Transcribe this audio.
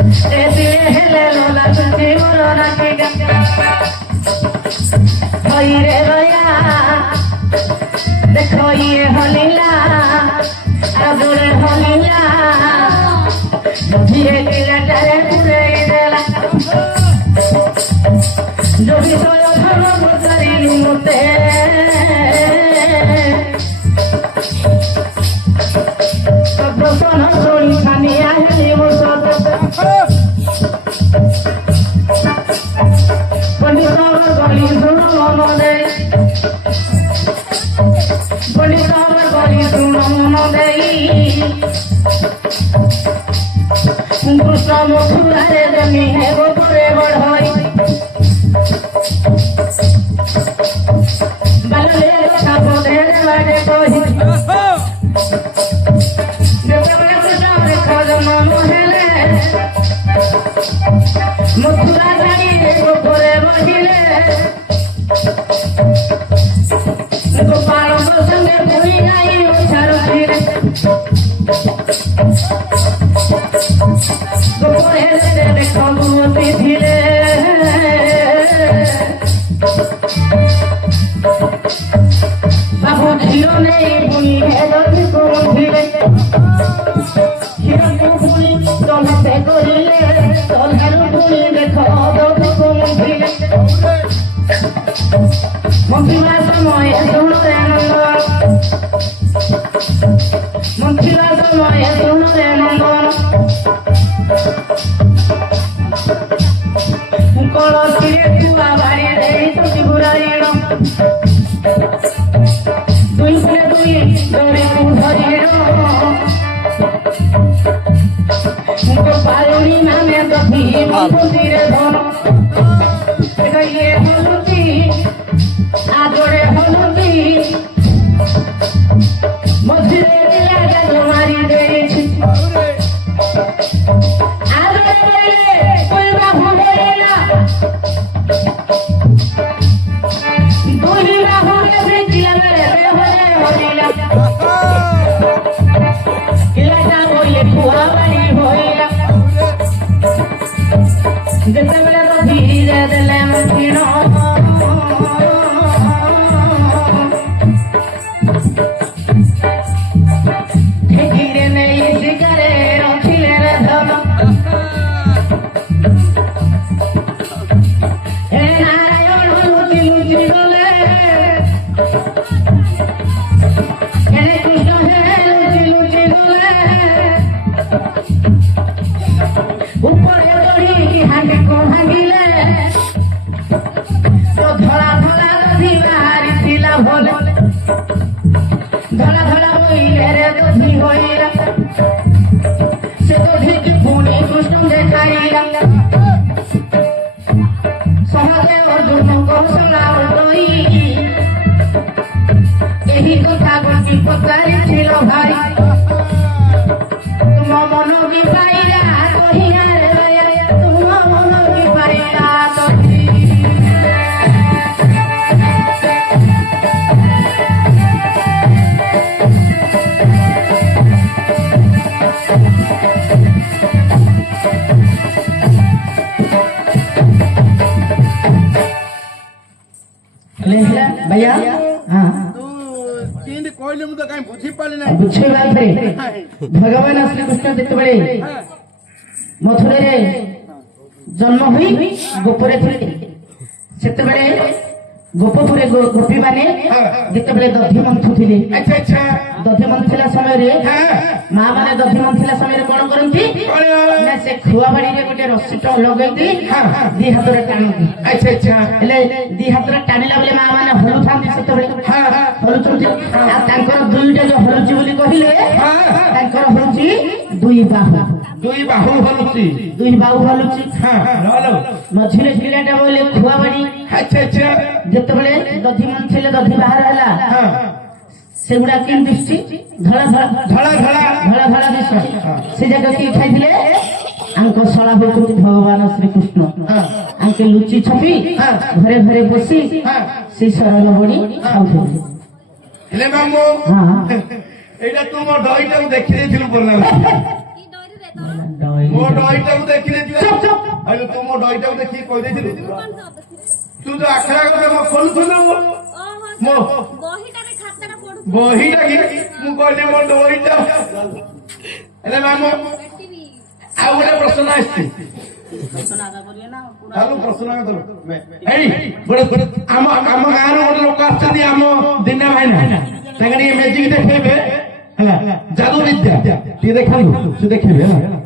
हेले लोला तुझे मोर नाचेगा होई रे भैया देखो ये होलीला अदूर होलीला धीरे धीरे डरे पूरे देला जो भी सोयो धर्म मुतरी मुते सब सोना सोनी खानी आहे मुसद पंडित गली सुनो मने पंडित गली सुनो मने कृष्ण मथुरारे जमी है गोपरे बढ़ाई बलले साबो दे वाले कोही देवले कृष्ण खोज मन हेले मथुरा जाई गोपरे बढ़िले गोपाल संगे भूई आई उछाल फिरे गोपरे देखो भूति धीरे बाबू झियो नहीं भूली है दर्दी को धीरे झियो को भूली तोलते गोरीले तोलहरु भूली देखो दर्दी को धीरे मंथिला समय सुनो रे नंद मंथिला समय सुनो रे नंद कलसिरे कुआ बाड़ी रे तुझी बुराइण दुई फुले दुई डोरे को धरिण पालुनी नामे दधी मंदिरे धन ये हलुती आजोरे हलुती मझिरे लागा तुम्हारी देछि आजोरे कोई बाबू बोलेला दुई बाबू से जिला मेरे होले होइला इलाका बोले पुआ बड़ी होइला जेतेबेले तो धीरे देले मखिनो धीरे नहीं सिगरे रखिले रे धम हे नारायण लुचि लुचि गले हे कृष्ण हे लुचि लुचि गले ऊपर दड़ी हांगे को भांगिले तो धड़ा धड़ा दधी बाहरी थिला भोले धड़ा धड़ा बोइले रे दधी होइला से दधी की पुनी कृष्ण देखाइला सहजे अर्जुन को सुनावतोई एही कथा गोटी पकारि छिलो भाई तुम मन की पाइला कहिया रे तुम मन की पाइला भैया हाँ कहले मु तो कहीं बुझी पाले ना बुझे बात रे भगवान श्री कृष्ण जेतबेले मथुरा रे जन्म हुई गोपरे थिले सेतबेले गोपपुरे गोपी माने जेतबेले दधी मंथुथिले अच्छा अच्छा दधी मंथिला समय रे मां माने दधी मंथिला समय रे कोन करंती ना से खुआ बाड़ी रे गोटे रस्सी ट लगै दी दी हाथ रे टाणती अच्छा अच्छा हेले दी हाथ रे टाणिला बेले मां माने हलु थांती सेतबेले हलु चुंती आ तांकर दुईटा जो हलुची बोली कहिले तांकर हलुची दुई बाहु हलुची दुई बाहु हलुची हेलो मझिरे गिलाटा बोले खुआ बाड़ी अच्छा अच्छा जेतबेले दधी मंथिले दधी बाहर हला सेगुड़ा किन दिसची धड़ा धड़ा धड़ा धड़ा धड़ा धड़ा दिस से जगह की खाइथिले आंको सळा होचुती भगवान श्री कृष्ण आंके लुचि छपी घरे घरे बसी से सरल बड़ी खाउथिले हेले मामू हां एटा तू मोर दईटा देखि देथिलु बोलना की दईरे रे तोर ମୋ ଡଇଟାକୁ ଦେଖିଲେ ଚୁପ ଚୁପ ଆରେ ତୁ ମୋ ଡଇଟାକୁ ଦେଖିକି କହିଦେଇଥିଲୁ ତୁ ତ ଆଖରା କଥା ମୋ ଖୋଲୁଥିଲୁ ମୋ ବହିଟା କି ମୁଁ କହିଲି ମୋ ଡଇଟା ହେଲେ ମାମୁ ଆଉ ଗୋଟେ ପ୍ରଶ୍ନ ଆସିଛି ଚାଲୁ ପ୍ରଶ୍ନ ଏଇ ଗୋଟେ ଆମ ଗାଁରୁ ଗୋଟେ ଲୋକ ଆସିଛନ୍ତି ଆମ ଦିନା ଭାଇନା ତାଙ୍କ ଟିକେ ମେଜିକ ଦେଖେଇବେ ହେଲା ଯାଦୁ ବିଦ୍ୟା ଟିକେ ଦେଖାନ୍ତୁ ସେ ଦେଖେଇବେ ହେଲା